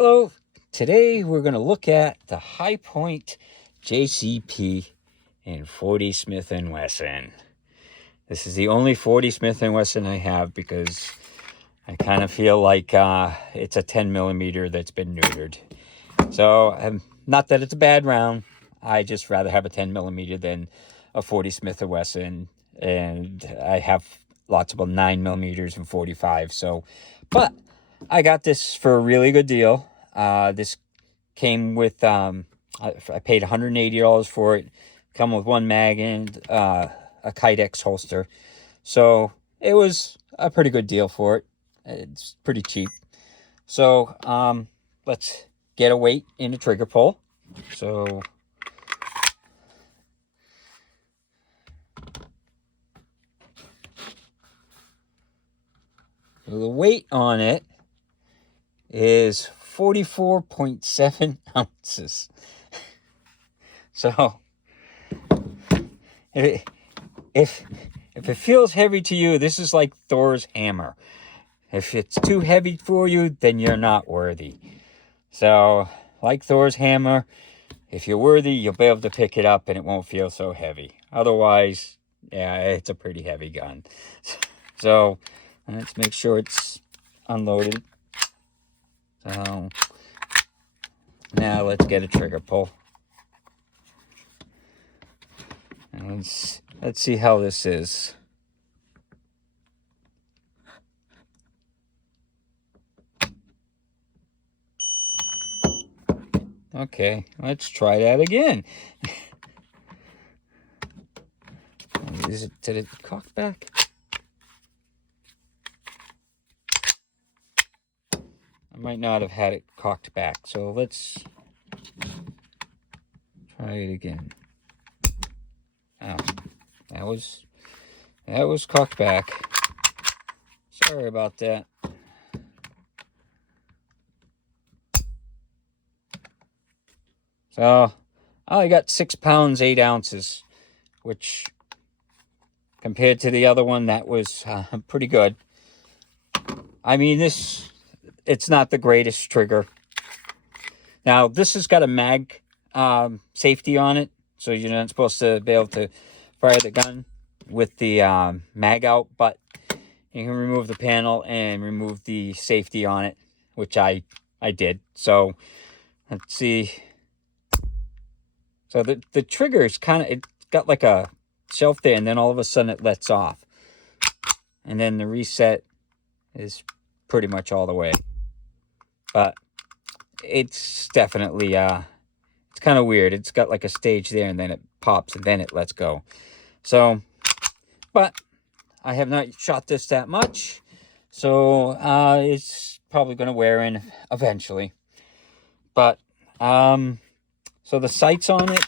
Hello, today we're going to look at the High Point JCP in 40 Smith & Wesson. This is the only 40 Smith & Wesson I have because I kind of feel like it's a 10 millimeter that's been neutered. So, not that it's a bad round, I just rather have a 10 millimeter than a 40 Smith & Wesson, and I have lots of 9 millimeters and 45. So, but I got this for a really good deal. This came with, I paid $180 for it. Come with one mag and a Kydex holster. So it was a pretty good deal for it. It's pretty cheap. So let's get a weight in a trigger pull. So the weight on it is 44.7 ounces. So if it feels heavy to you, this is like Thor's hammer. If it's too heavy for you, then you're not worthy. So like Thor's hammer, if you're worthy, you'll be able to pick it up and it won't feel so heavy. Otherwise, yeah, it's a pretty heavy gun. So let's make sure it's unloaded. So now let's get a trigger pull. And let's see how this is. Okay, let's try that again. Did it cock back? I might not have had it cocked back, so let's try it again. Oh, that was cocked back. Sorry about that. So I only got 6 pounds 8 ounces, which compared to the other one, that was pretty good. I mean, it's not the greatest trigger. Now, this has got a mag safety on it, so you're not supposed to be able to fire the gun with the mag out, but you can remove the panel and remove the safety on it, which I did. So let's see. So the trigger is it's got like a shelf there, and then all of a sudden it lets off. And then the reset is pretty much all the way. But it's definitely, it's kind of weird. It's got like a stage there, and then it pops, and then it lets go. So, but I have not shot this that much. So, it's probably going to wear in eventually. But, so the sights on it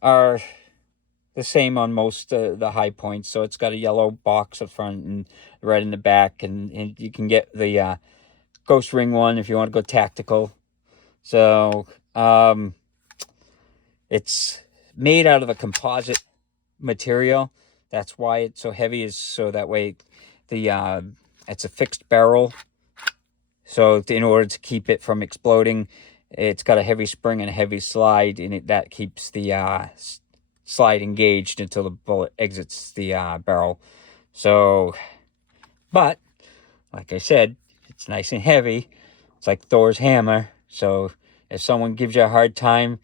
are the same on most the High Points. So it's got a yellow box up front and red in the back, and you can get the ghost ring one if you want to go tactical. So it's made out of a composite material. That's why it's so heavy, is so that way it's a fixed barrel. So in order to keep it from exploding, it's got a heavy spring and a heavy slide in it that keeps the slide engaged until the bullet exits the barrel. So, but like I said, it's nice and heavy. It's like Thor's hammer. So if someone gives you a hard time,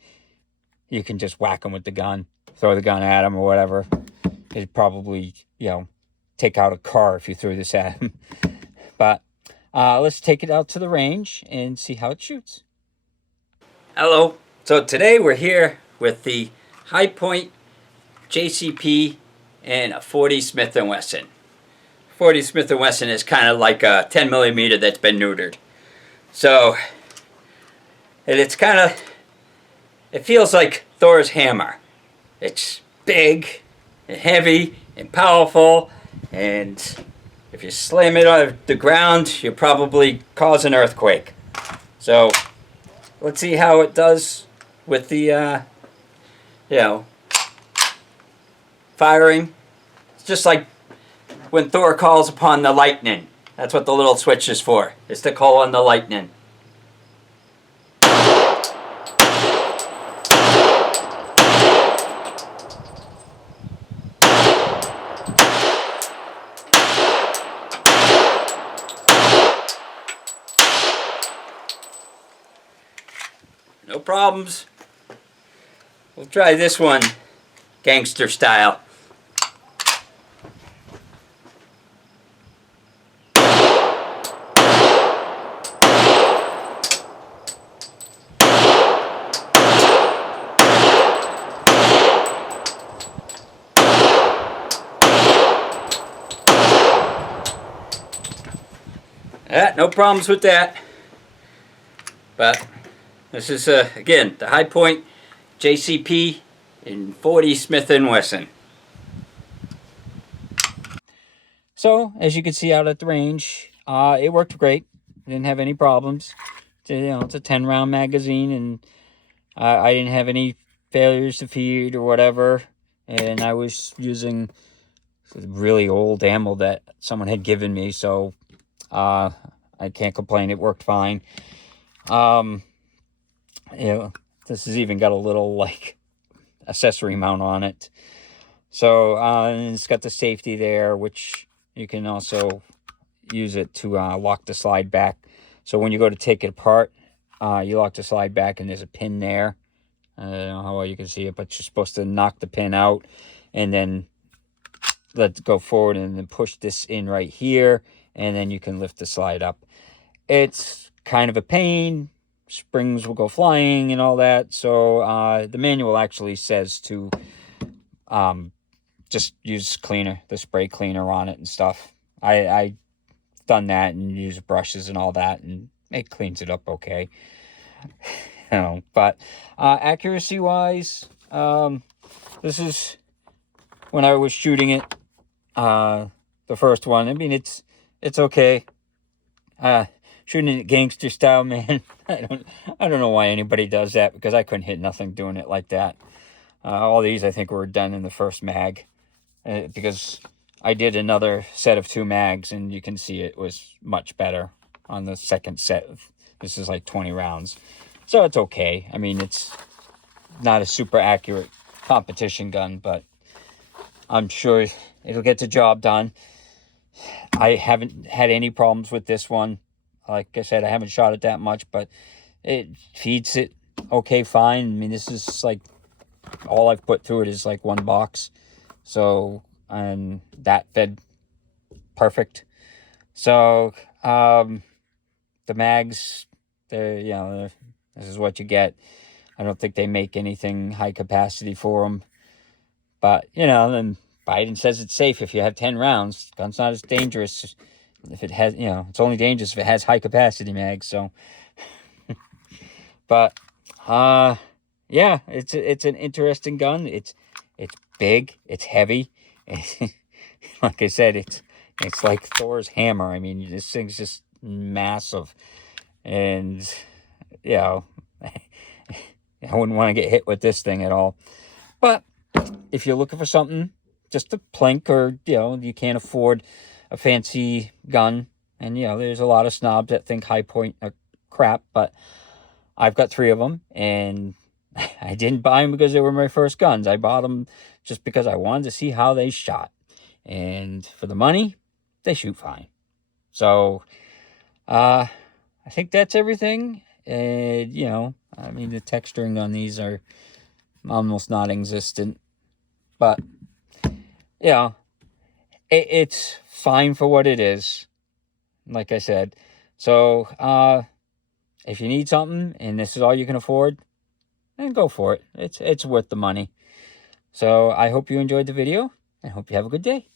you can just whack them with the gun, throw the gun at them or whatever. It'd probably, take out a car if you threw this at them. But let's take it out to the range and see how it shoots. Hello. So today we're here with the High Point JCP and a 40 Smith & Wesson. 40 Smith & Wesson is kind of like a 10 millimeter that's been neutered. So, and it's kind of, it feels like Thor's hammer. It's big and heavy and powerful, and if you slam it on the ground, you'll probably cause an earthquake. So, let's see how it does with the, firing. It's just like when Thor calls upon the lightning. That's what the little switch is for, is to call on the lightning. problems. We'll try this one, gangster style. No problems with that. But this is, again, the High Point JCP in 40 Smith & Wesson. So, as you can see out at the range, it worked great. Didn't have any problems. It's a 10-round magazine, and I didn't have any failures to feed or whatever. And I was using really old ammo that someone had given me, so I can't complain. It worked fine. This has even got a little like accessory mount on it. So and it's got the safety there, which you can also use it to lock the slide back. So when you go to take it apart, you lock the slide back, and there's a pin there. I don't know how well you can see it, but you're supposed to knock the pin out and then let it go forward and then push this in right here, and then you can lift the slide up. It's kind of a pain. Springs will go flying and all that. So the manual actually says to just use cleaner, the spray cleaner on it and stuff. I done that and use brushes and all that, and it cleans it up okay. But accuracy wise, this is when I was shooting it, the first one. I mean, it's okay. Shooting it gangster style, man. I don't know why anybody does that, because I couldn't hit nothing doing it like that. All these I think were done in the first mag, because I did another set of 2 mags, and you can see it was much better on the second set. This is like 20 rounds. So it's okay. I mean, it's not a super accurate competition gun, but I'm sure it'll get the job done. I haven't had any problems with this one. Like I said, I haven't shot it that much, but it feeds it okay, fine. I mean, this is like, all I've put through it is like 1 box. So, and that fed perfect. So, the mags, this is what you get. I don't think they make anything high capacity for them. But, then Biden says it's safe if you have 10 rounds. Gun's not as dangerous if it has, it's only dangerous if it has high capacity mags. So, but, yeah, it's an interesting gun. It's big, it's heavy. Like I said, it's like Thor's hammer. I mean, this thing's just massive, and I wouldn't want to get hit with this thing at all. But if you're looking for something just to plink, or you can't afford a fancy gun, and there's a lot of snobs that think High Point are crap, but I've got 3 of them, and I didn't buy them because they were my first guns. I bought them just because I wanted to see how they shot, and for the money, they shoot fine. So I think that's everything. And I mean, the texturing on these are almost non-existent, but it's fine for what it is, like I said. So if you need something and this is all you can afford, then go for it. It's worth the money. So I hope you enjoyed the video, and hope you have a good day.